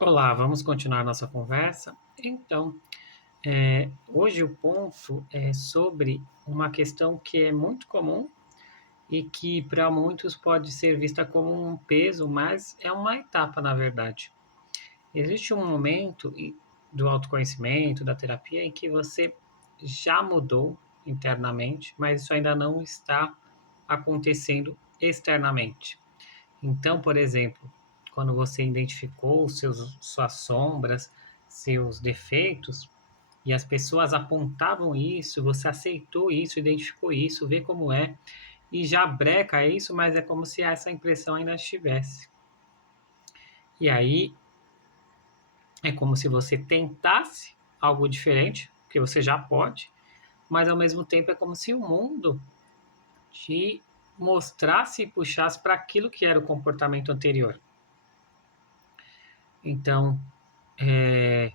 Olá, vamos continuar nossa conversa? Então, hoje o ponto é sobre uma questão que é muito comum e que para muitos pode ser vista como um peso, mas é uma etapa, na verdade. Existe um momento do autoconhecimento, da terapia, em que você já mudou internamente, mas isso ainda não está acontecendo externamente. Então, por exemplo, quando você identificou suas sombras, seus defeitos, e as pessoas apontavam isso, você aceitou isso, identificou isso, vê como é, e já breca isso, mas é como se essa impressão ainda estivesse. E aí é como se você tentasse algo diferente, que você já pode, mas ao mesmo tempo é como se o mundo te mostrasse e puxasse para aquilo que era o comportamento anterior. Então, é,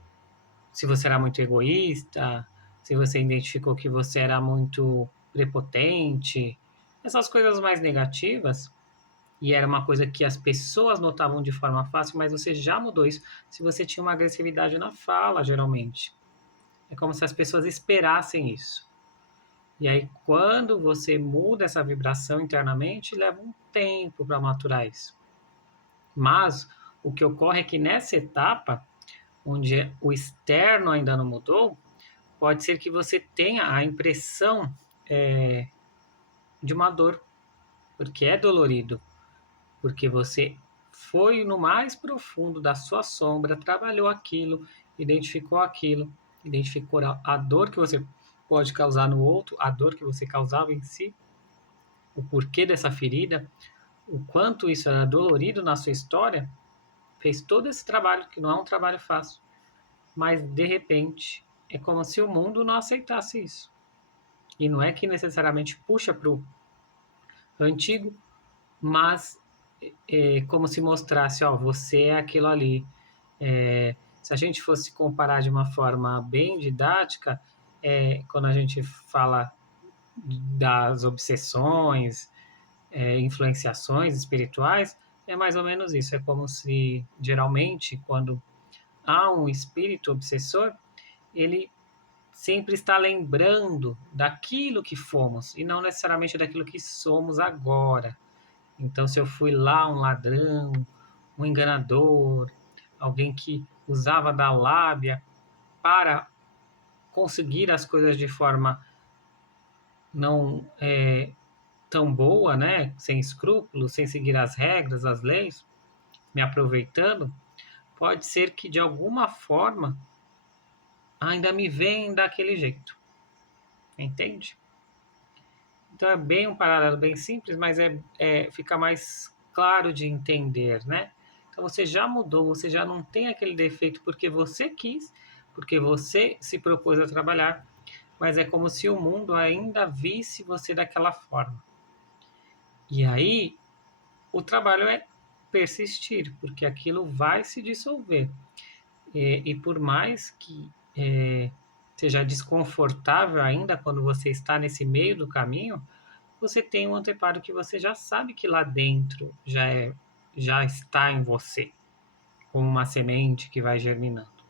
se você era muito egoísta, se você identificou que você era muito prepotente, essas coisas mais negativas, e era uma coisa que as pessoas notavam de forma fácil, mas você já mudou isso. Se você tinha uma agressividade na fala, geralmente, é como se as pessoas esperassem isso. E aí, quando você muda essa vibração internamente, leva um tempo para maturar isso. Mas o que ocorre é que nessa etapa, onde o externo ainda não mudou, pode ser que você tenha a impressão é, de uma dor, porque é dolorido, porque você foi no mais profundo da sua sombra, trabalhou aquilo, identificou a dor que você pode causar no outro, a dor que você causava em si, o porquê dessa ferida, o quanto isso era dolorido na sua história, fez todo esse trabalho, que não é um trabalho fácil, mas de repente é como se o mundo não aceitasse isso. E não é que necessariamente puxa para o antigo, mas como se mostrasse, ó, você é aquilo ali. Se a gente fosse comparar de uma forma bem didática, quando a gente fala das obsessões, influenciações espirituais, é mais ou menos isso. É como se, geralmente, quando há um espírito obsessor, ele sempre está lembrando daquilo que fomos e não necessariamente daquilo que somos agora. Então, se eu fui lá um ladrão, um enganador, alguém que usava da lábia para conseguir as coisas de forma não tão boa, né? Sem escrúpulos, sem seguir as regras, as leis, me aproveitando, pode ser que de alguma forma ainda me veem daquele jeito, entende? Então é bem um paralelo bem simples, mas fica mais claro de entender, né? Então você já mudou, você já não tem aquele defeito porque você quis, porque você se propôs a trabalhar, mas é como se o mundo ainda visse você daquela forma. E aí o trabalho é persistir, porque aquilo vai se dissolver. E por mais que seja desconfortável ainda quando você está nesse meio do caminho, você tem um anteparo que você já sabe que lá dentro já está em você, como uma semente que vai germinando.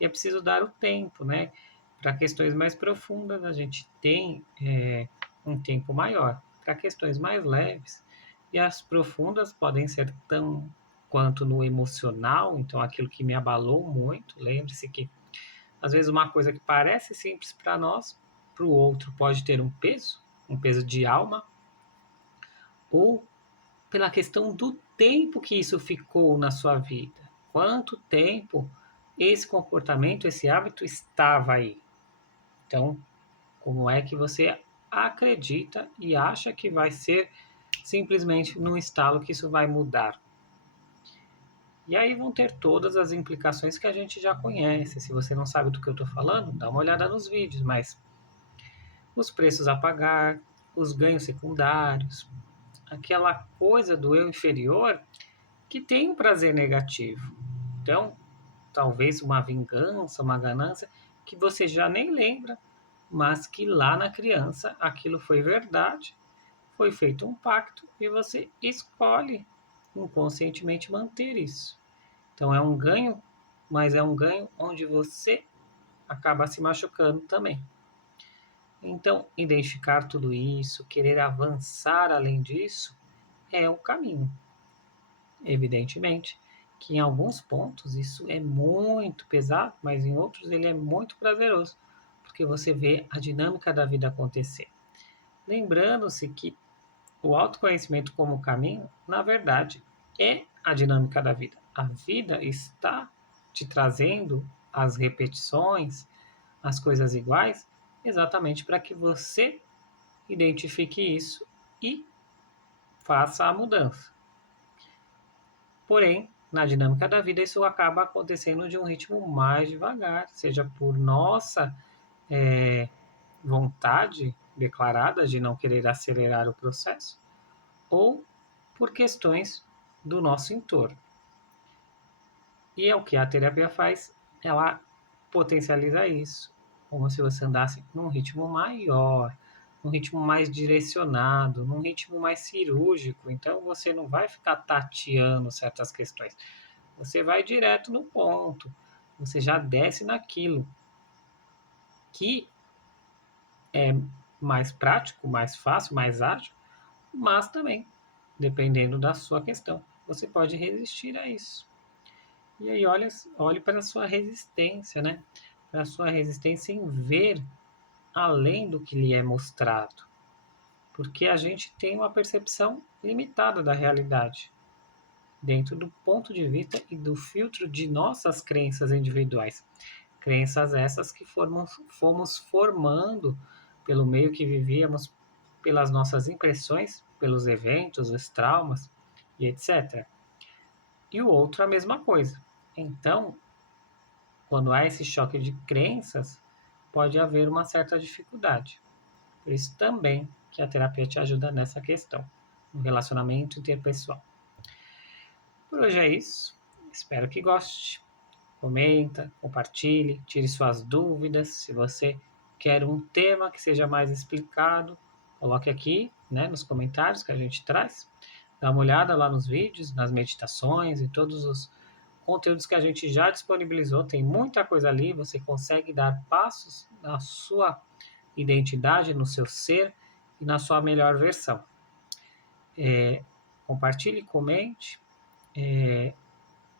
E é preciso dar o tempo, né? Para questões mais profundas, a gente tem um tempo maior. Para questões mais leves, e as profundas podem ser tão quanto no emocional, então aquilo que me abalou muito. Lembre-se que às vezes uma coisa que parece simples para nós, para o outro pode ter um peso de alma, ou pela questão do tempo que isso ficou na sua vida. Quanto tempo esse comportamento, esse hábito estava aí? Então, como é que você acredita e acha que vai ser simplesmente num estalo que isso vai mudar? E aí vão ter todas as implicações que a gente já conhece. Se você não sabe do que eu estou falando, dá uma olhada nos vídeos, mas os preços a pagar, os ganhos secundários, aquela coisa do eu inferior que tem um prazer negativo. Então, talvez uma vingança, uma ganância que você já nem lembra, mas que lá na criança aquilo foi verdade, foi feito um pacto e você escolhe inconscientemente manter isso. Então é um ganho, mas é um ganho onde você acaba se machucando também. Então, identificar tudo isso, querer avançar além disso, é o caminho. Evidentemente que em alguns pontos isso é muito pesado, mas em outros ele é muito prazeroso, porque você vê a dinâmica da vida acontecer. Lembrando-se que o autoconhecimento como caminho, na verdade, é a dinâmica da vida. A vida está te trazendo as repetições, as coisas iguais, exatamente para que você identifique isso e faça a mudança. Porém, na dinâmica da vida, isso acaba acontecendo de um ritmo mais devagar, seja por nossa vontade declarada de não querer acelerar o processo, ou por questões do nosso entorno. E é o que a terapia faz, ela potencializa isso, como se você andasse num ritmo maior, num ritmo mais direcionado, num ritmo mais cirúrgico. Então você não vai ficar tateando certas questões. Você vai direto no ponto. Você já desce naquilo que é mais prático, mais fácil, mais ágil, mas também, dependendo da sua questão, você pode resistir a isso. E aí olhe para a sua resistência, né? Para a sua resistência em ver além do que lhe é mostrado. Porque a gente tem uma percepção limitada da realidade, dentro do ponto de vista e do filtro de nossas crenças individuais. Crenças essas que fomos formando pelo meio que vivíamos, pelas nossas impressões, pelos eventos, os traumas e etc. E o outro a mesma coisa. Então, quando há esse choque de crenças, pode haver uma certa dificuldade. Por isso também que a terapia te ajuda nessa questão, no relacionamento interpessoal. Por hoje é isso. Espero que goste. Comenta, compartilhe, tire suas dúvidas. Se você quer um tema que seja mais explicado, coloque aqui, né, nos comentários que a gente traz. Dá uma olhada lá nos vídeos, nas meditações e todos os conteúdos que a gente já disponibilizou. Tem muita coisa ali. Você consegue dar passos na sua identidade, no seu ser e na sua melhor versão. Compartilhe, comente,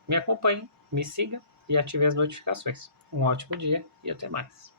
me acompanhe, me siga e ative as notificações. Um ótimo dia e até mais.